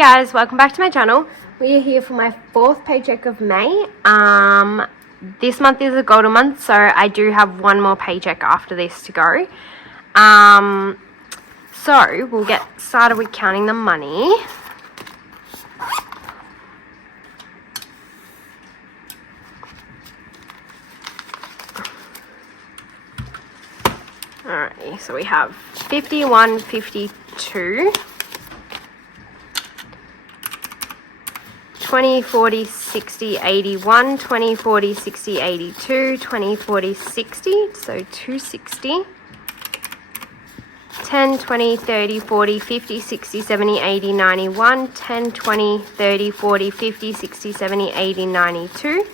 guys, welcome back to my channel. We are here for my 4th paycheck of May. This month is a golden month, so I do have one more paycheck after this to go. So we'll get started with counting the money. Alrighty, so we have 51, 52, 20, 40, 60, 81, 20, 40, 60, 82, 20, 40, 60, so 260, 10, 20, 30, 40, 50, 60, 70, 80, 91, 10, 20, 30, 40, 50, 60, 70, 80, 92,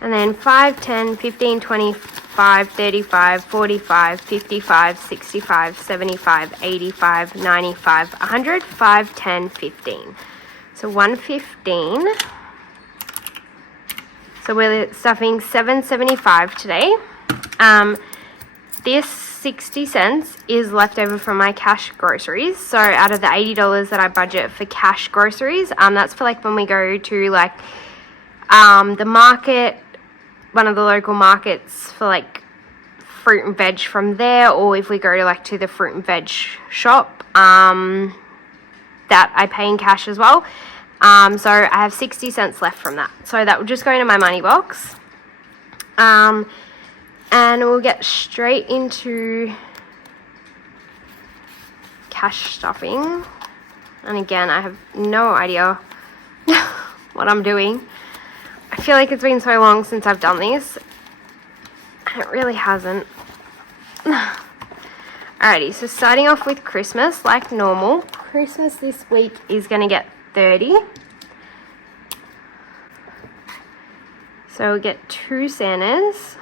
and then 5, 10, 15, 25, 35, 45, 55, 65, 75, 85, 95, 100, 5, 10, 15. So 115. So we're stuffing 775 today. This 60 cents is left over from my cash groceries. So out of the $80 that I budget for cash groceries, that's for like when we go to like the market, one of the local markets for like fruit and veg from there, or if we go to like to the fruit and veg shop, that I pay in cash as well. So I have 60 cents left from that. So that will just go into my money box. And we'll get straight into cash stuffing. And again, I have no idea what I'm doing. I feel like it's been so long since I've done this. And it really hasn't. Alrighty, so starting off with Christmas, like normal. Christmas this week is going to get 30. So we'll get 2 Santas.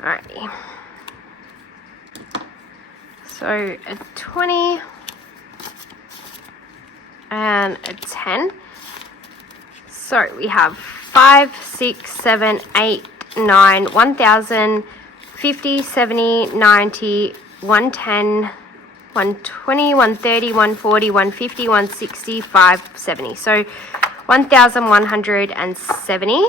Alrighty. So a 20 and a 10. So we have 5, 6, 7, 8, 9, 1,000, 50, 70, 90, 110, 120, 130, 140, 150, 160, 570. So 1,170.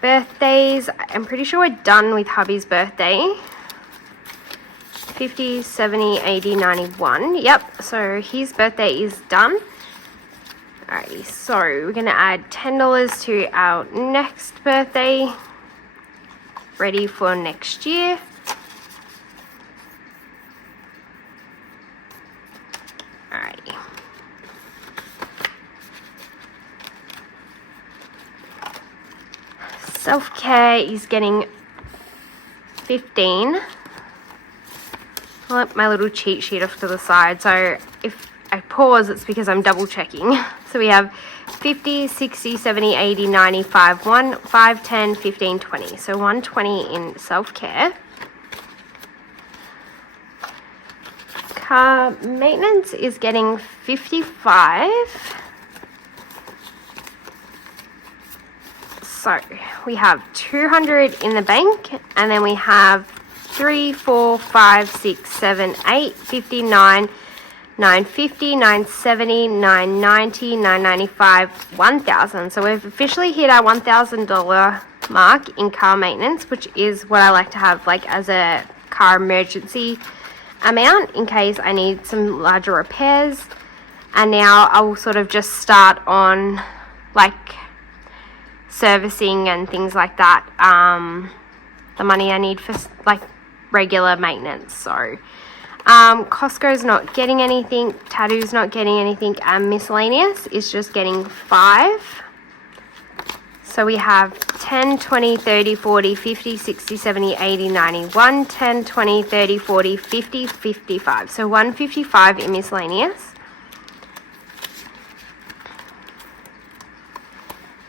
Birthdays, I'm pretty sure we're done with hubby's birthday. 50, 70, 80, 91. Yep, so his birthday is done. Alrighty, so we're going to add $10 to our next birthday. Ready for next year. Alrighty. Self-care is getting 15. I'll let my little cheat sheet off to the side. So if I pause, it's because I'm double checking. So we have 50, 60, 70, 80, 95, 1, 5, 10, 15, 20. So 120 in self-care. Car maintenance is getting 55. So we have 200 in the bank, and then we have 3, 4, 5, 6, 7, 8, 59, 950, 970, 990, 995, 1,000. So we've officially hit our $1,000 mark in car maintenance, which is what I like to have like as a car emergency amount in case I need some larger repairs. And now I will sort of just start on like servicing and things like that, the money I need for like regular maintenance. So Costco's not getting anything, Tattoo's not getting anything, and miscellaneous is just getting 5. So we have 10, 20, 30, 40, 50, 60, 70, 80, 91, 10, 20, 30, 40, 50, 55. So 155 in miscellaneous.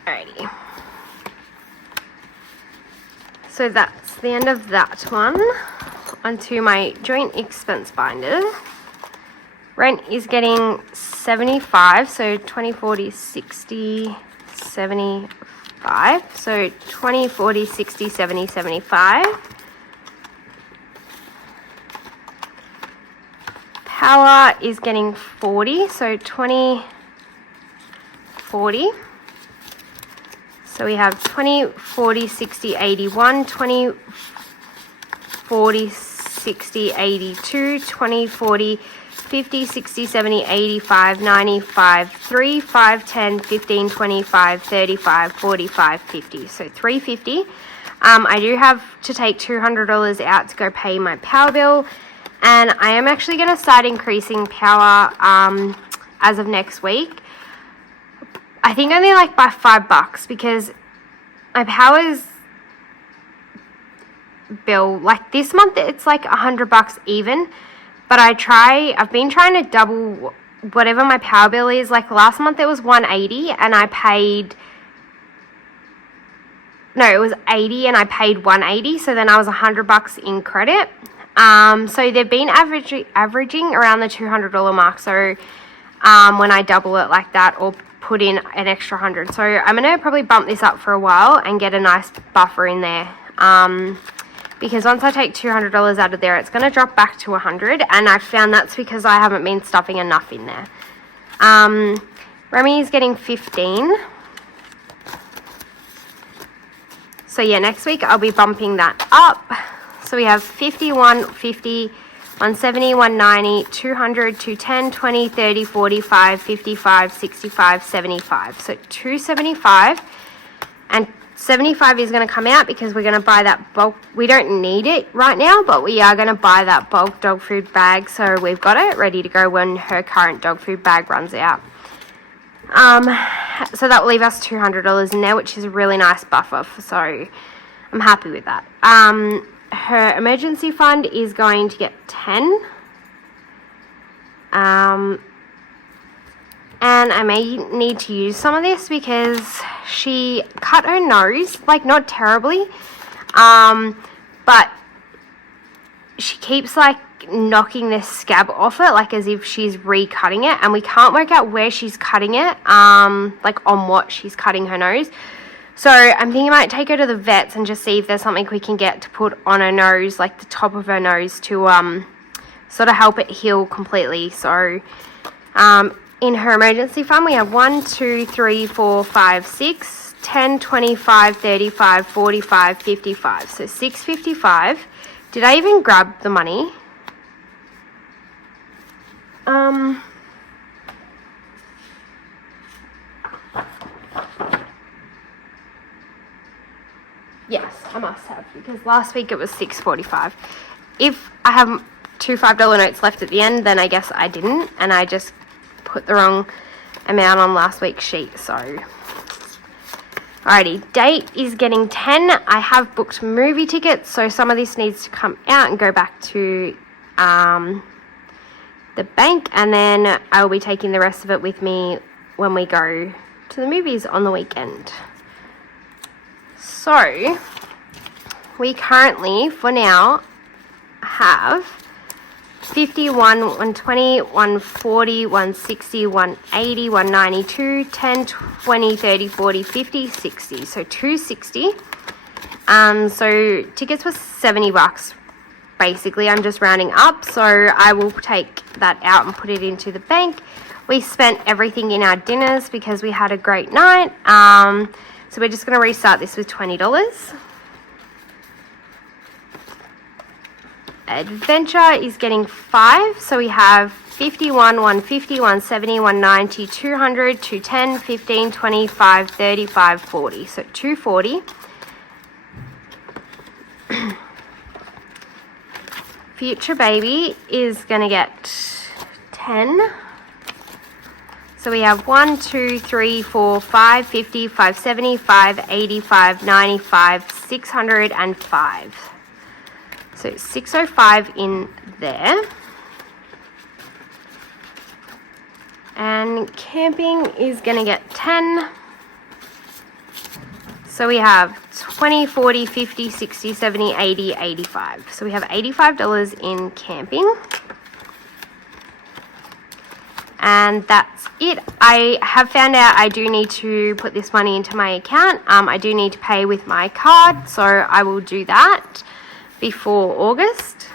Alrighty. So that's the end of that one. onto my joint expense binder. Rent is getting 75, so 20, 40, 60, 75. So 20, 40, 60, 70, 75. Power is getting 40, so 20, 40. So we have 20, 40, 60, 81, 20, 40, 60, 82, 20, 40, 50, 60, 70, 85, 95, 3, 5, 10, 15, 25, 35, 45, 50. So 350. I do have to take $200 out to go pay my power bill. And I am actually going to start increasing power as of next week. I think only like by $5 because my power's bill, like this month it's like $100 even. But I've been trying to double whatever my power bill is. Like last month it was $180 and I paid, no, it was $80 and I paid $180. So then I was $100 in credit. So they've been averaging around the $200 mark. So when I double it like that or put in an extra 100. So I'm going to probably bump this up for a while and get a nice buffer in there. Because once I take $200 out of there, it's going to drop back to 100, and I've found that's because I haven't been stuffing enough in there. Remy is getting 15. So yeah, next week I'll be bumping that up. So we have 50, 150, 170, 190, 200, 210, 20, 30, 45, 55, 65, 75. So 275, and 75 is going to come out because we're going to buy that bulk. We don't need it right now, but we are going to buy that bulk dog food bag. So we've got it ready to go when her current dog food bag runs out. So that will leave us $200 in there, which is a really nice buffer. So I'm happy with that. Her emergency fund is going to get 10. And I may need to use some of this because she cut her nose, like not terribly, but she keeps like knocking this scab off it, like as if she's recutting it, and we can't work out where she's cutting it, like on what she's cutting her nose. So I'm thinking I might take her to the vets and just see if there's something we can get to put on her nose, like the top of her nose, to sort of help it heal completely. So in her emergency fund, we have 1, 2, 3, 4, 5, 6, 10, 25, 35, 45, 55. So 655. Did I even grab the money? Yes, I must have, because last week it was $6.45. If I have two $5 notes left at the end, then I guess I didn't, and I just put the wrong amount on last week's sheet. So alrighty, date is getting 10. I have booked movie tickets, so some of this needs to come out and go back to the bank, and then I will be taking the rest of it with me when we go to the movies on the weekend. So we currently, for now, have 50, 120, 140, 160, 180, 192, 10, 20, 30, 40, 50, 60. So 260. So tickets were $70 basically. I'm just rounding up, so I will take that out and put it into the bank. We spent everything in our dinners because we had a great night. So we're just going to restart this with $20. Adventure is getting 5. So we have 51, 150, 170, 190, 200, 210, 15, 25, 35, 40. So 240. Future Baby is going to get 10. So we have 1, 2, 3, 4, 5, 50, 570, 580, 595, 605. So 605 in there. And camping is going to get 10. So we have 20, 40, 50, 60, 70, 80, 85. So we have $85 in camping. And that's it. I have found out I do need to put this money into my account. I do need to pay with my card, so I will do that before August.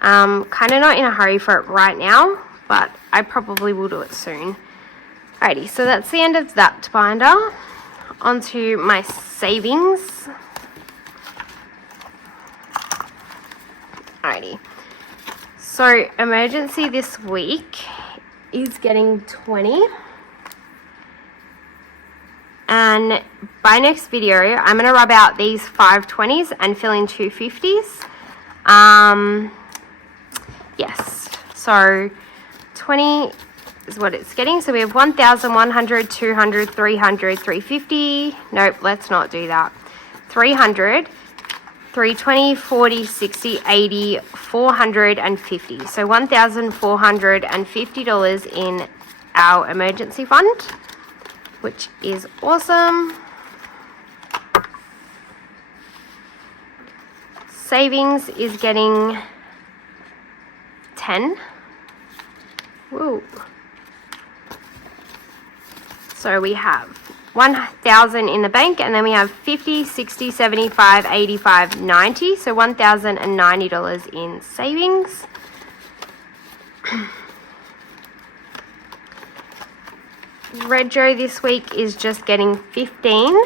Kind of not in a hurry for it right now, but I probably will do it soon. Alrighty, so that's the end of that binder. Onto my savings. Alrighty. So emergency this week is getting 20. And by next video, I'm going to rub out these 520s and fill in 250s. Yes, so 20 is what it's getting. So we have 1,100, 200, 300, 350. Nope, let's not do that. 300, 320, 40, 60, 80, 450. So $1,450 in our emergency fund, which is awesome. Savings is getting 10. Woo. So we have 1,000 in the bank, and then we have 50, 60, 75, 85, 90. So $1,090 in savings. Red Joe this week is just getting 15.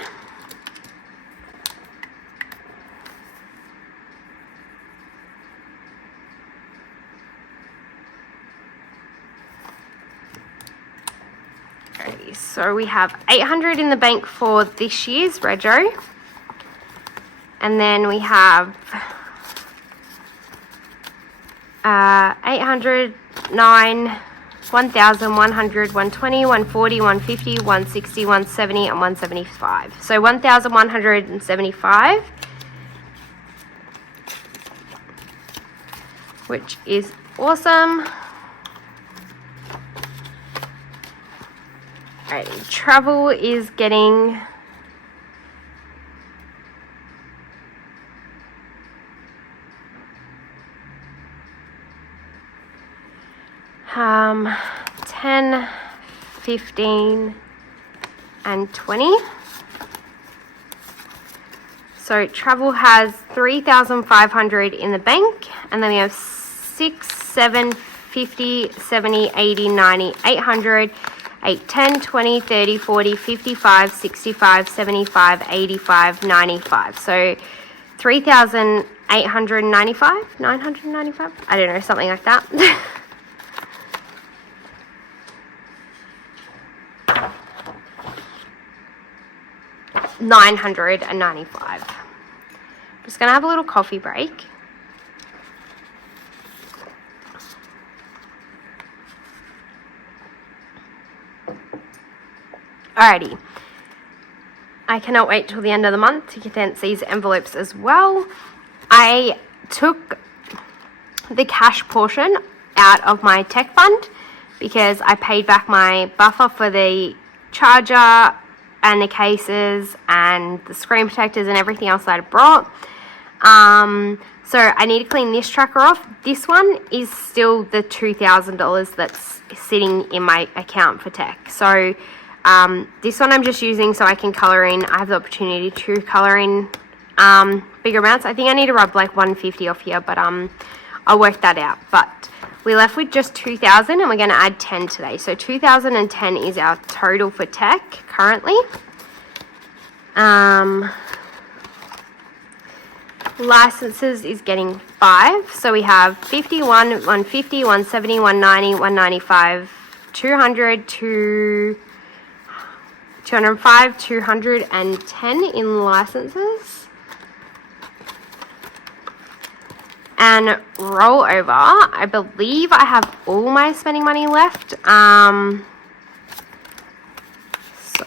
So we have 800 in the bank for this year's Rego. And then we have 800, 9, 1,100, 120, 140, 150, 160, 170, and 175. So 1,175, which is awesome. Alright, travel is getting 10, 15, and 20. So travel has 3,500 in the bank, and then we have 6, 7, 50, 70, 80, 90, 800, 8, 10, 20, 30, 40, 55, 65, 75, 85, 95. So 3,895, 995? I don't know, something like that. $995. Just gonna have a little coffee break. Alrighty. I cannot wait till the end of the month to condense these envelopes as well. I took the cash portion out of my tech fund because I paid back my buffer for the charger and the cases and the screen protectors and everything else that I brought. So I need to clean this tracker off. This one is still the $2,000 that's sitting in my account for tech. So this one I'm just using so I can color in. I have the opportunity to color in bigger amounts. I think I need to rub like 150 off here, but I'll work that out. But we're left with just 2,000 and we're going to add 10 today. So 2,010 is our total for tech currently. Licenses is getting 5. So we have 51, 150, 170, 190, 195, 200, 205, 210 in licenses. And rollover, I believe I have all my spending money left. So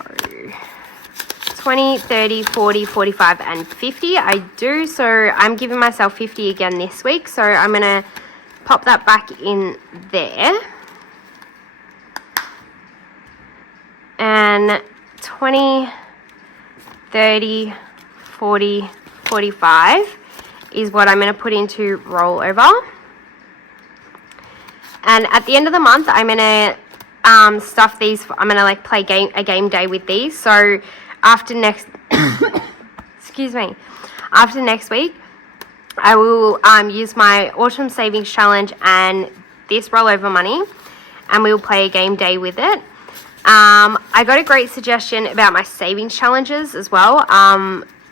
20, 30, 40, 45, and 50 I do. So I'm giving myself 50 again this week. So I'm going to pop that back in there. And 20, 30, 40, 45 is what I'm going to put into rollover. And at the end of the month, I'm going to stuff these. I'm going to like play a game day with these. So after next, excuse me, after next week, I will use my autumn savings challenge and this rollover money, and we will play a game day with it. I got a great suggestion about my savings challenges as well.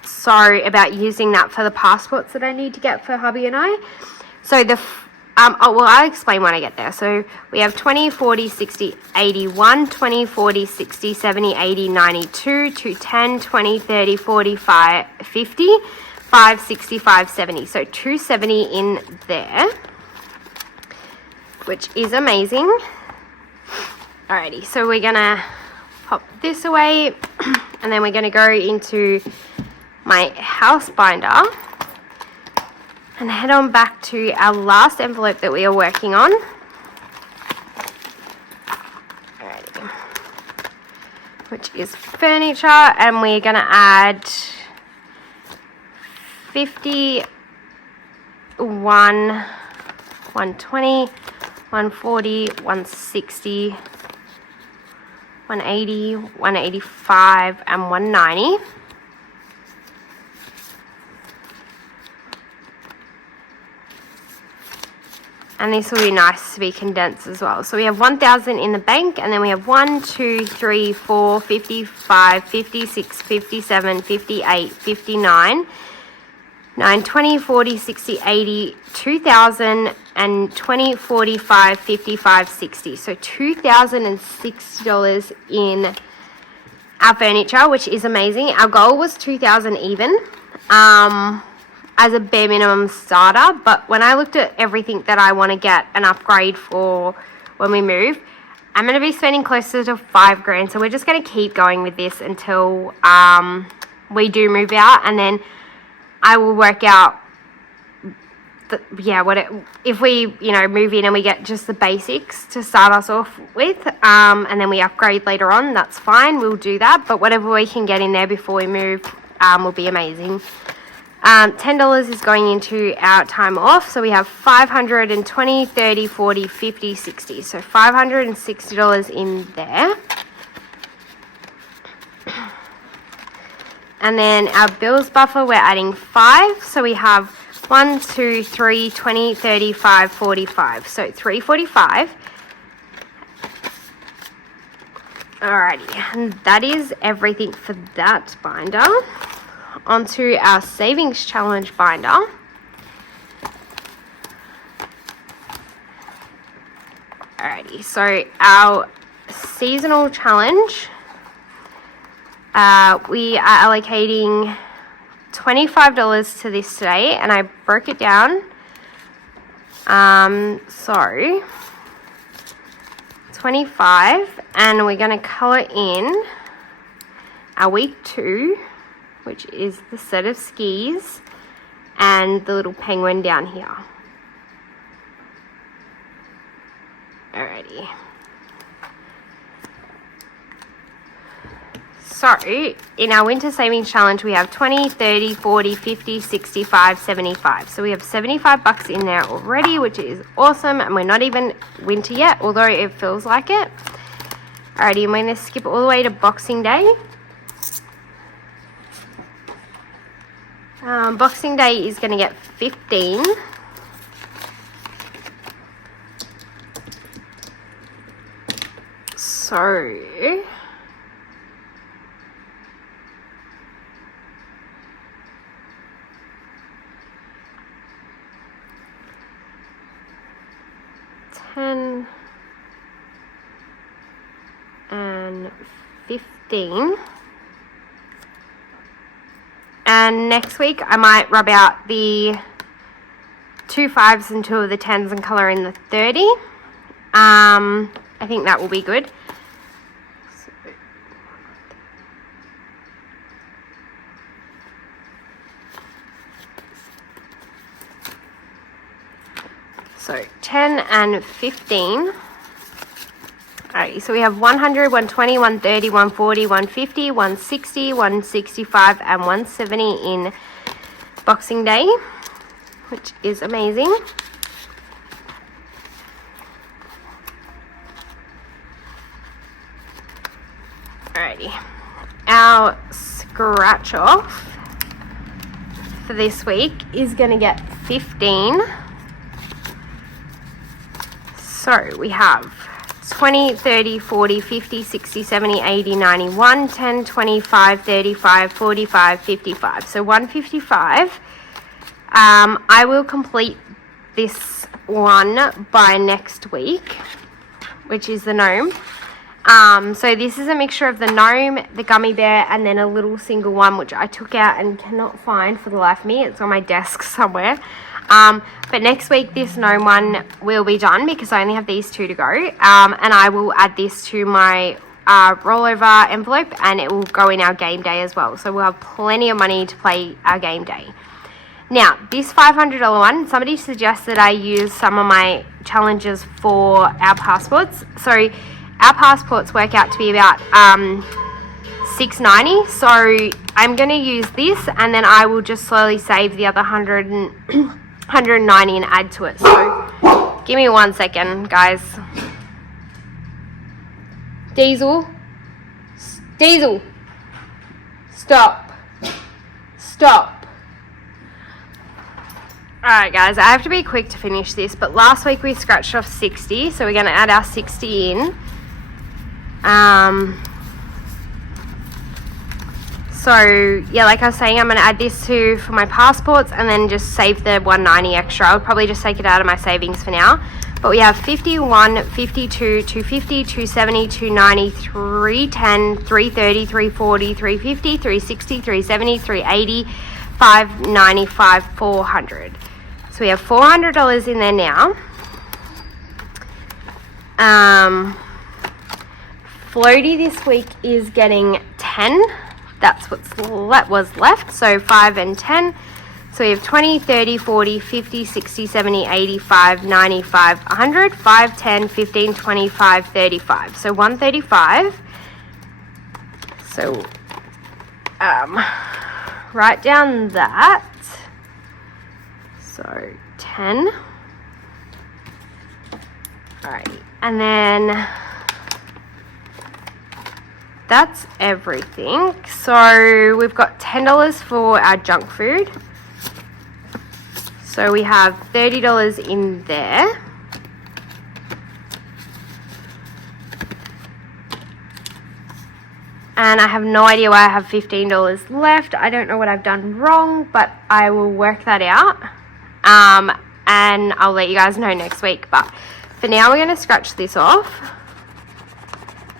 So about using that for the passports that I need to get for hubby and I. So I'll explain when I get there. So we have 20, 40, 60, 81, 20, 40, 60, 70, 80, 92, 210, 20, 30, 45, 50, 5, 65, 70. So 270 in there, which is amazing. Alrighty, so we're gonna pop this away and then we're gonna go into my house binder and head on back to our last envelope that we are working on. Alrighty. Which is furniture, and we're gonna add 51, 120, 140, 160, 180, 185, and 190. And this will be nice to be condensed as well. So we have 1,000 in the bank, and then we have 1, 2, 3, 4, 55, 56, 57, 58, 59, 9, 20, 40, 60, 80, 2,000, and 20, 45, 55, 60. So $2,060 in our furniture, which is amazing. Our goal was 2,000 even. As a bare minimum starter, but when I looked at everything that I want to get an upgrade for when we move, I'm going to be spending closer to $5,000. So we're just going to keep going with this until we do move out, and then I will work out if we move in and we get just the basics to start us off with, and then we upgrade later on. That's fine, we'll do that. But whatever we can get in there before we move will be amazing. $10 is going into our time off. So we have 520, 30, 40, 50, 60. So $560 in there. And then our bills buffer, we're adding 5. So we have 1, 2, 3, 20, 35, 45. So $345. Alrighty, and that is everything for that binder. Onto our savings challenge binder. Alrighty, so our seasonal challenge, we are allocating $25 to this today, and I broke it down. So 25, and we're going to color in our week 2, which is the set of skis and the little penguin down here. Alrighty. So, in our winter savings challenge, we have 20, 30, 40, 50, 65, 75. So we have $75 in there already, which is awesome. And we're not even winter yet, although it feels like it. Alrighty, I'm going to skip all the way to Boxing Day. Boxing Day is going to get 15. So, $10 and 15. And next week, I might rub out the 2 5s and 2 of the 10s and colour in the 30. I think that will be good. So 10 and 15. Alright, so we have 100, 120, 130, 140, 150, 160, 165, and 170 in Boxing Day, which is amazing. Alrighty, our scratch off for this week is going to get 15. So we have 20, 30, 40, 50, 60, 70, 80, 90, 1, 10, 25, 35, 45, 55. So 155. I will complete this one by next week, which is the gnome. So this is a mixture of the gnome, the gummy bear, and then a little single one, which I took out and cannot find for the life of me. It's on my desk somewhere. But next week, this gnome one will be done because I only have these two to go. And I will add this to my rollover envelope, and it will go in our game day as well. So we'll have plenty of money to play our game day. Now, this $500 one, somebody suggested I use some of my challenges for our passports. So our passports work out to be about $6.90. So I'm going to use this, and then I will just slowly save the other 190 and add to it. So give me 1 second, guys. Diesel, stop. Alright guys, I have to be quick to finish this, but last week we scratched off 60, so we're going to add our 60 in. So yeah, like I was saying, I'm going to add this for my passports and then just save the 190 extra. I'll probably just take it out of my savings for now. But we have 51, 52, 250, 270, 290, 310, 330, 340, 350, 360, 370, 380, 595, 400. So we have $400 in there now. Floaty this week is getting 10. That's what was left. So 5 and 10. So we have 20, 30, 40, 50, 60, 70, 85, 95, 100, 5, 10, 15, 25, 35. So 135. So write down that. So 10. Alright, and then that's everything. So we've got $10 for our junk food. So we have $30 in there. And I have no idea why I have $15 left. I don't know what I've done wrong, but I will work that out. And I'll let you guys know next week. But for now, we're going to scratch this off.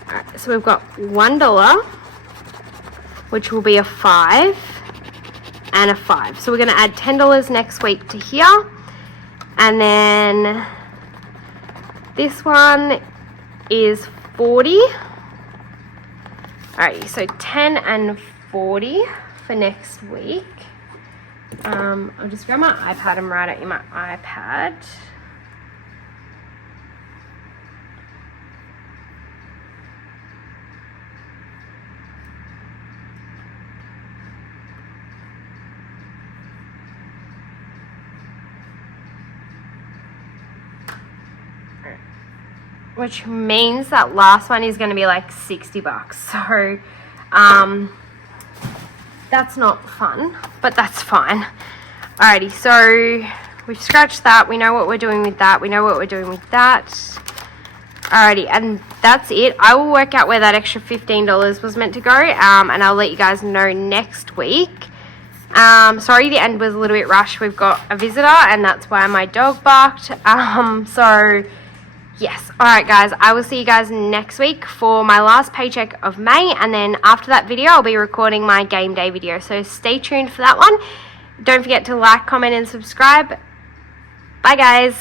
Alright, so we've got $1, which will be a 5 and a 5. So we're going to add $10 next week to here. And then this one is 40. Alright, so 10 and 40 for next week. I'll just grab my iPad and write it in my iPad. Which means that last one is going to be like $60. So, that's not fun, but that's fine. Alrighty, so we've scratched that. We know what we're doing with that. We know what we're doing with that. Alrighty, and that's it. I will work out where that extra $15 was meant to go, and I'll let you guys know next week. Sorry, the end was a little bit rushed. We've got a visitor, and that's why my dog barked. So yes. Alright guys, I will see you guys next week for my last paycheck of May, and then after that video I'll be recording my game day video, so stay tuned for that one. Don't forget to like, comment and subscribe. Bye guys.